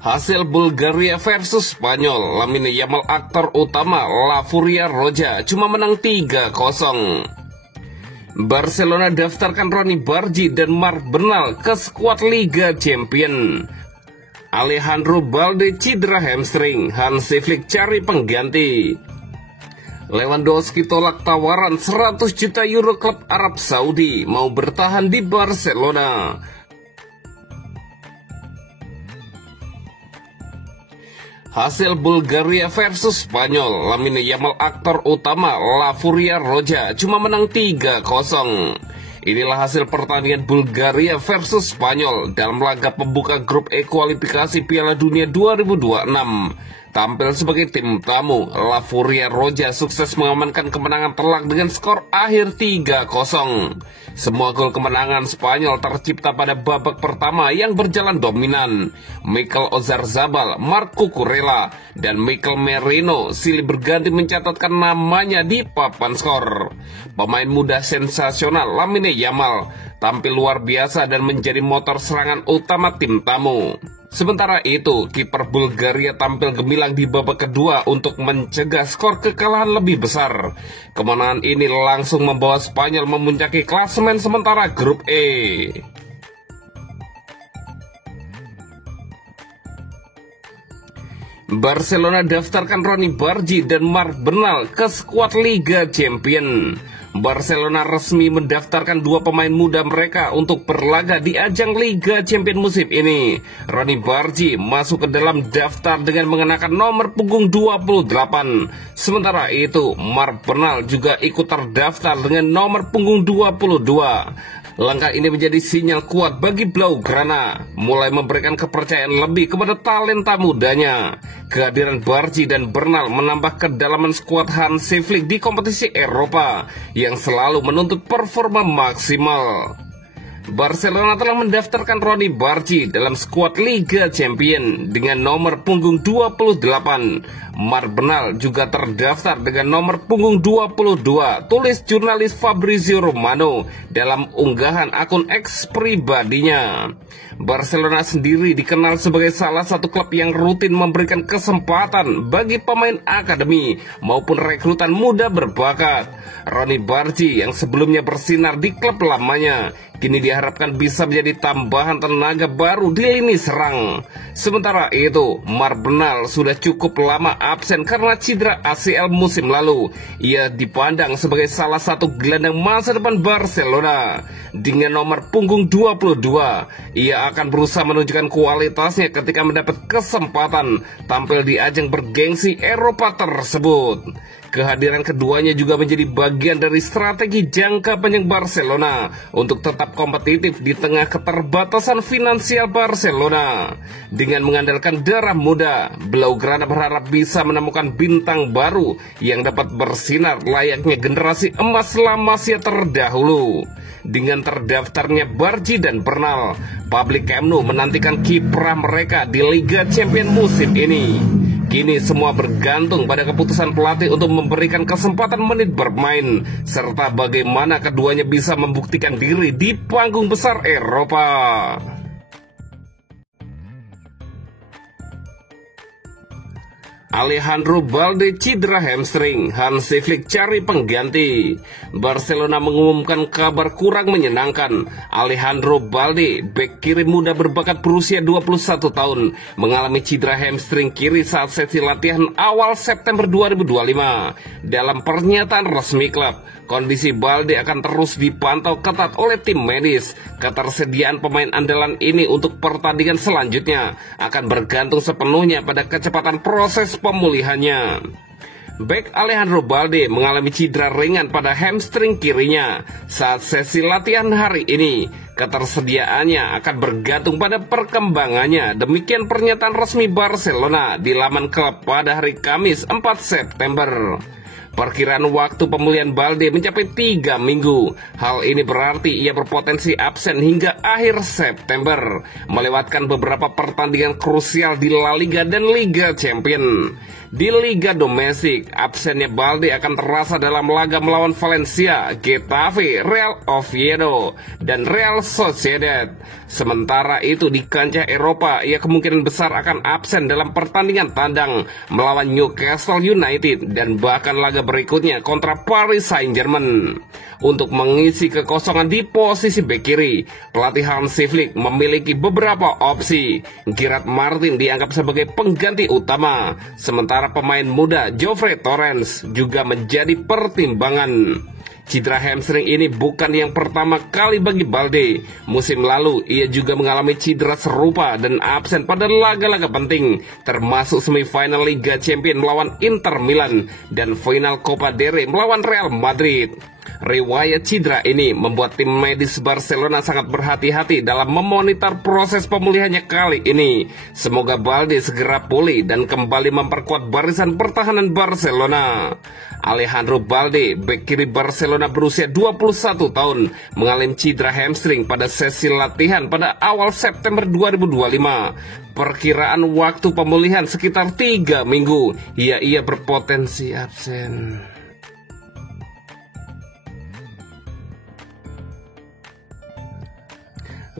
Hasil Bulgaria versus Spanyol, Lamine Yamal aktor utama La Furia Roja cuma menang 3-0. Barcelona daftarkan Ronny Bargi dan Marc Bernal ke skuad Liga Champion. Alejandro Balde cedera hamstring, Hansi Flick cari pengganti. Lewandowski tolak tawaran 100 juta euro klub Arab Saudi, mau bertahan di Barcelona. Hasil Bulgaria versus Spanyol, Lamine Yamal aktor utama La Furia Roja cuma menang 3-0. Inilah hasil pertandingan Bulgaria versus Spanyol dalam laga pembuka grup E kualifikasi Piala Dunia 2026. Tampil sebagai tim tamu, La Furia Roja sukses mengamankan kemenangan telak dengan skor akhir 3-0. Semua gol kemenangan Spanyol tercipta pada babak pertama yang berjalan dominan. Mikel Oyarzabal, Marc Cucurella, dan Mikel Merino silih berganti mencatatkan namanya di papan skor. Pemain muda sensasional Lamine Yamal tampil luar biasa dan menjadi motor serangan utama tim tamu. Sementara itu, kiper Bulgaria tampil gemilang di babak kedua untuk mencegah skor kekalahan lebih besar. Kemenangan ini langsung membawa Spanyol memuncaki klasemen sementara grup E. Barcelona daftarkan Ronny Bargi dan Marc Bernal ke skuad Liga Champion. Barcelona resmi mendaftarkan dua pemain muda mereka untuk berlaga di ajang Liga Champion musim ini. Ronny Bargi masuk ke dalam daftar dengan mengenakan nomor punggung 28. Sementara itu, Marc Bernal juga ikut terdaftar dengan nomor punggung 22. Langkah ini menjadi sinyal kuat bagi Blaugrana, mulai memberikan kepercayaan lebih kepada talenta mudanya. Kehadiran Bargi dan Bernal menambah kedalaman skuad Hansi Flick di kompetisi Eropa yang selalu menuntut performa maksimal. Barcelona telah mendaftarkan Ronny Bargi dalam skuad Liga Champion dengan nomor punggung 28. Marc Bernal juga terdaftar dengan nomor punggung 22, tulis jurnalis Fabrizio Romano dalam unggahan akun X pribadinya. Barcelona sendiri dikenal sebagai salah satu klub yang rutin memberikan kesempatan bagi pemain akademi maupun rekrutan muda berbakat. Ronny Bargi yang sebelumnya bersinar di klub lamanya kini diharapkan bisa menjadi tambahan tenaga baru di lini serang. Sementara itu, Marc Bernal sudah cukup lama absen karena cedera ACL musim lalu. Ia dipandang sebagai salah satu gelandang masa depan Barcelona. Dengan nomor punggung 22, ia akan berusaha menunjukkan kualitasnya ketika mendapat kesempatan tampil di ajang bergengsi Eropa tersebut. Kehadiran keduanya juga menjadi bagian dari strategi jangka panjang Barcelona untuk tetap kompetitif di tengah keterbatasan finansial Barcelona. Dengan mengandalkan darah muda, Blaugrana berharap bisa menemukan bintang baru yang dapat bersinar layaknya generasi emas Lamassia terdahulu. Dengan terdaftarnya Bargi dan Bernal, publik Camp Nou menantikan kiprah mereka di Liga Champions musim ini. Kini semua bergantung pada keputusan pelatih untuk memberikan kesempatan menit bermain, serta bagaimana keduanya bisa membuktikan diri di panggung besar Eropa. Alejandro Balde cedera hamstring, Hansi Flick cari pengganti. Barcelona mengumumkan kabar kurang menyenangkan. Alejandro Balde, bek kiri muda berbakat berusia 21 tahun, mengalami cedera hamstring kiri saat sesi latihan awal September 2025. Dalam pernyataan resmi klub, kondisi Balde akan terus dipantau ketat oleh tim medis. Ketersediaan pemain andalan ini untuk pertandingan selanjutnya akan bergantung sepenuhnya pada kecepatan proses pemulihannya. Bek Alejandro Balde mengalami cedera ringan pada hamstring kirinya saat sesi latihan hari ini. Ketersediaannya akan bergantung pada perkembangannya. Demikian pernyataan resmi Barcelona di laman klub pada hari Kamis 4 September. Perkiraan waktu pemulihan Balde mencapai 3 minggu. Hal ini berarti ia berpotensi absen hingga akhir September, melewatkan beberapa pertandingan krusial di La Liga dan Liga Champions. Di Liga domestik, absennya Balde akan terasa dalam laga melawan Valencia, Getafe, Real Oviedo, dan Real Sociedad. Sementara itu di kancah Eropa, ia kemungkinan besar akan absen dalam pertandingan tandang melawan Newcastle United dan bahkan laga berikutnya kontra Paris Saint-Germain. Untuk mengisi kekosongan di posisi bek kiri, pelatih Hansi Flick memiliki beberapa opsi. Gerard Martin dianggap sebagai pengganti utama, sementara pemain muda Geoffrey Torrens juga menjadi pertimbangan. Cedera hamstring ini bukan yang pertama kali bagi Balde. Musim lalu, ia juga mengalami cedera serupa dan absen pada laga-laga penting, termasuk semifinal Liga Champions melawan Inter Milan dan final Copa del Rey melawan Real Madrid. Riwayat cedera ini membuat tim medis Barcelona sangat berhati-hati dalam memonitor proses pemulihannya kali ini. Semoga Balde segera pulih dan kembali memperkuat barisan pertahanan Barcelona. Alejandro Balde, bek kiri Barcelona berusia 21 tahun, mengalami cedera hamstring pada sesi latihan pada awal September 2025. Perkiraan waktu pemulihan sekitar 3 minggu. Ia berpotensi absen.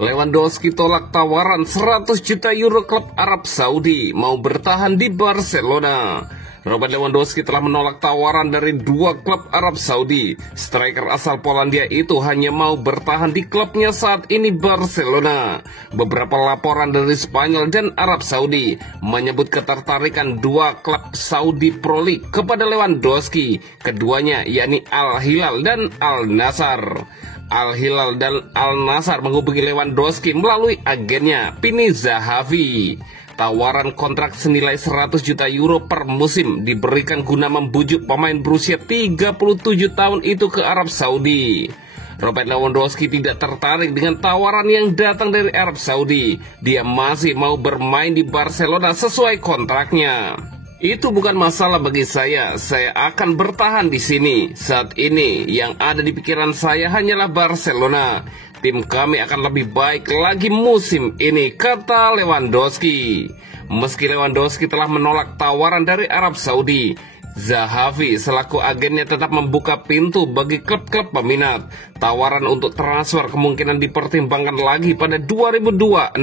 Lewandowski tolak tawaran 100 juta euro klub Arab Saudi mau bertahan di Barcelona. Robert Lewandowski telah menolak tawaran dari 2 klub Arab Saudi. Striker asal Polandia itu hanya mau bertahan di klubnya saat ini, Barcelona. Beberapa laporan dari Spanyol dan Arab Saudi menyebut ketertarikan 2 klub Saudi Pro League kepada Lewandowski. Keduanya yakni Al Hilal dan Al Nassr. Al Hilal dan Al Nassr menghubungi Lewandowski melalui agennya Pini Zahavi. Tawaran kontrak senilai 100 juta euro per musim diberikan guna membujuk pemain berusia 37 tahun itu ke Arab Saudi. Robert Lewandowski tidak tertarik dengan tawaran yang datang dari Arab Saudi. Dia masih mau bermain di Barcelona sesuai kontraknya. Itu bukan masalah bagi saya akan bertahan di sini. Saat ini yang ada di pikiran saya hanyalah Barcelona. Tim kami akan lebih baik lagi musim ini, kata Lewandowski. Meski Lewandowski telah menolak tawaran dari Arab Saudi, Zahavi selaku agennya tetap membuka pintu bagi klub-klub peminat. Tawaran untuk transfer kemungkinan dipertimbangkan lagi pada 2026.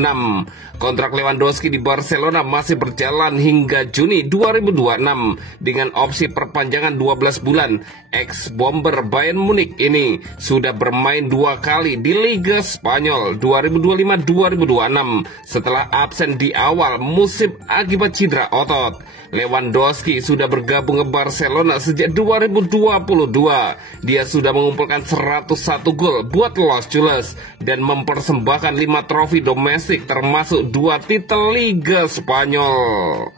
Kontrak Lewandowski di Barcelona masih berjalan hingga Juni 2026 dengan opsi perpanjangan 12 bulan. Ex-bomber Bayern Munich ini sudah bermain 2 kali di Liga Spanyol 2025-2026 setelah absen di awal musim akibat cedera otot. Lewandowski sudah bergabung ke Barcelona sejak 2022. Dia sudah mengumpulkan 101 gol buat Los Chulos dan mempersembahkan 5 trofi domestik termasuk 2 titel Liga Spanyol.